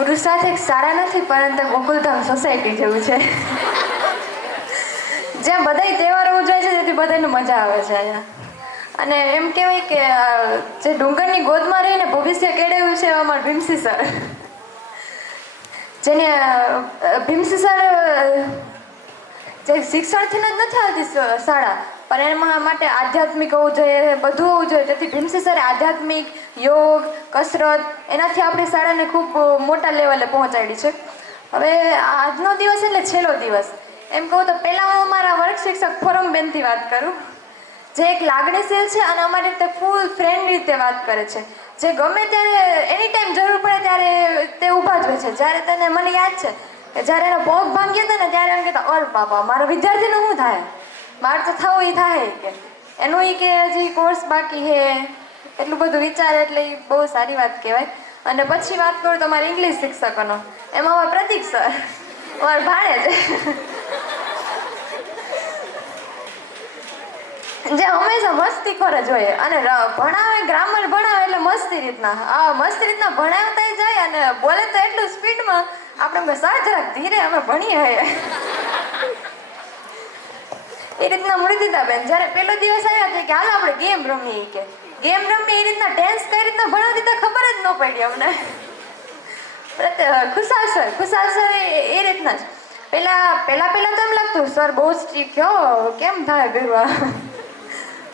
પુરુષાર્થ એક શાળા નથી, પરંતુ ગોકુલધામ સોસાયટી જેવું છે. જ્યાં બધાય તહેવારો ઉજવાય છે, તેથી બધાને મજા આવે છે અહીંયા. અને એમ કહેવાય કે જે ડુંગરની ગોદમાં રહીને ભવિષ્ય કેળવ્યું છે એવા અમારા ભીમસી સર, જેને ભીમસી સર જે શિક્ષણથી જ નથી આવતી શાળા, પણ એમાં માટે આધ્યાત્મિક હોવું જોઈએ, બધું હોવું જોઈએ. તેથી ભીમસી સરે આધ્યાત્મિક, યોગ, કસરત એનાથી આપણી શાળાને ખૂબ મોટા લેવલે પહોંચાડી છે. હવે આજનો દિવસ એટલે છેલ્લો દિવસ એમ કહું તો પહેલાં હું મારા વર્ગ શિક્ષક ફોરમબેનથી વાત કરું, જે એક લાગણીશીલ છે અને અમારી રીતે ફૂલ ફ્રેન્ડ રીતે વાત કરે છે. જે ગમે ત્યારે એની ટાઈમ જરૂર પડે ત્યારે તે ઊભા જ હોય છે. જ્યારે તેને મને યાદ છે કે જ્યારે એનો પગ ભાંગ્યો હતો ને ત્યારે એમ કહેતા, ઓર બાપા મારા વિદ્યાર્થીનું શું થાય, મારે તો થવું એ થાય કે એનું એ કે હજી કોર્સ બાકી છે, એટલું બધું વિચારે એટલે એ બહુ સારી વાત કહેવાય. અને પછી વાત કરું તો મારા ઇંગ્લિશ શિક્ષકોનો, એમાં અમારા પ્રતિક સર, અમારા ભાણે છે, જે હંમેશા મસ્તીખોર જ હોય અને ભણાવે, ગ્રામર ભણાવે એટલે મસ્તી રીતના ભણાવતા જાય અને બોલે તો એટલું સ્પીડમાં આપણે સર જરાક ધીરે અમે ભણીએ હોય એ રીતના મૃદિતાબેન જ્યારે પહેલો દિવસ આવ્યા છે કે હાલો આપણે ગેમ રમીએ, કે ગેમ રમીએ એ રીતના ટેન્સ કઈ રીતના ભણાવતી તો ખબર જ ન પડી અમને. ખુશાલ સર એ રીતના જ પહેલા તો એમ લાગતું સર બહુ સ્ટ્રીક થયો, કેમ થાય ગરવા,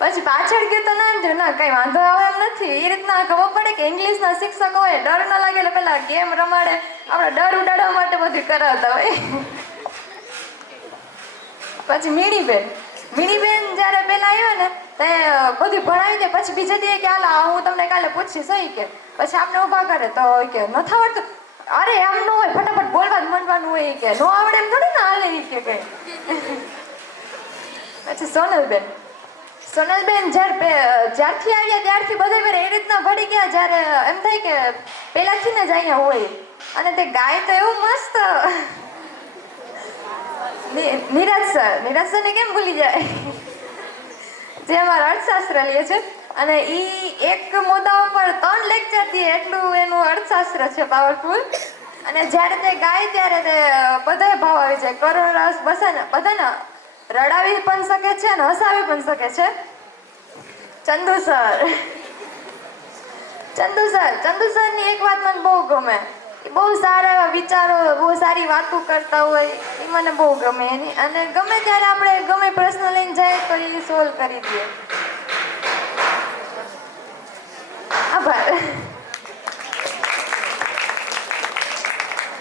પછી પાછળ ગયું તો ના થયું, ના કંઈ વાંધો આવે એમ નથી. એ રીતના ખબર પડે કે ઇંગ્લિશના શિક્ષકો હોય ડર ન લાગે એટલે પેલા ગેમ રમાડે, આપણે ડર ઉડાડવા માટે બધું કરાવતા હોય. પછી મીણીબેન જ્યારે પહેલા આવ્યા ને તે બધું ભણાવી દે, પછી બીજે દી કે હાલ હું તમને કાલે પૂછીશ હોય કે, પછી આપણે ઊભા કરે તો કે નથી આવડતું, અરે એમ ન હોય, ફટાફટ બોલવા જ માંડવાનું હોય કે ન આવડે એમ થોડી ના હાલે કે કઈ. પછી સોનલબેન જ્યારથી આવ્યા ત્યારથી બધા એ રીતના ભળી ગયા, જ્યારે એમ થાય કે પહેલાથી ને જ અહીંયા હોય. અને તે ગાય તો એવું મસ્ત, નિરાજ સરને કેમ ભૂલી જાય, જે અમારા અર્થશાસ્ત્ર લે છે અને એ એક મુદ્દા ઉપર 3 લેક્ચર દીએ એટલું એનું અર્થશાસ્ત્ર છે પાવરફુલ. અને જ્યારે તે ગાય ત્યારે તે બધાય ભાવ આવી જાય, કરુણ રસ બધાને રડાવી પણ શકે છે અને હસાવી પણ શકે છે. ચંદુ સરની એક વાત મને બહુ ગમે, બહુ સારા એવા વિચારો, બહુ સારી વાતો કરતા હોય, એ મને બહુ ગમે એની. અને ગમે ત્યારે આપણે ગમે પ્રશ્ન લઈને જાય તો એ સોલ્વ કરી દે. આભાર.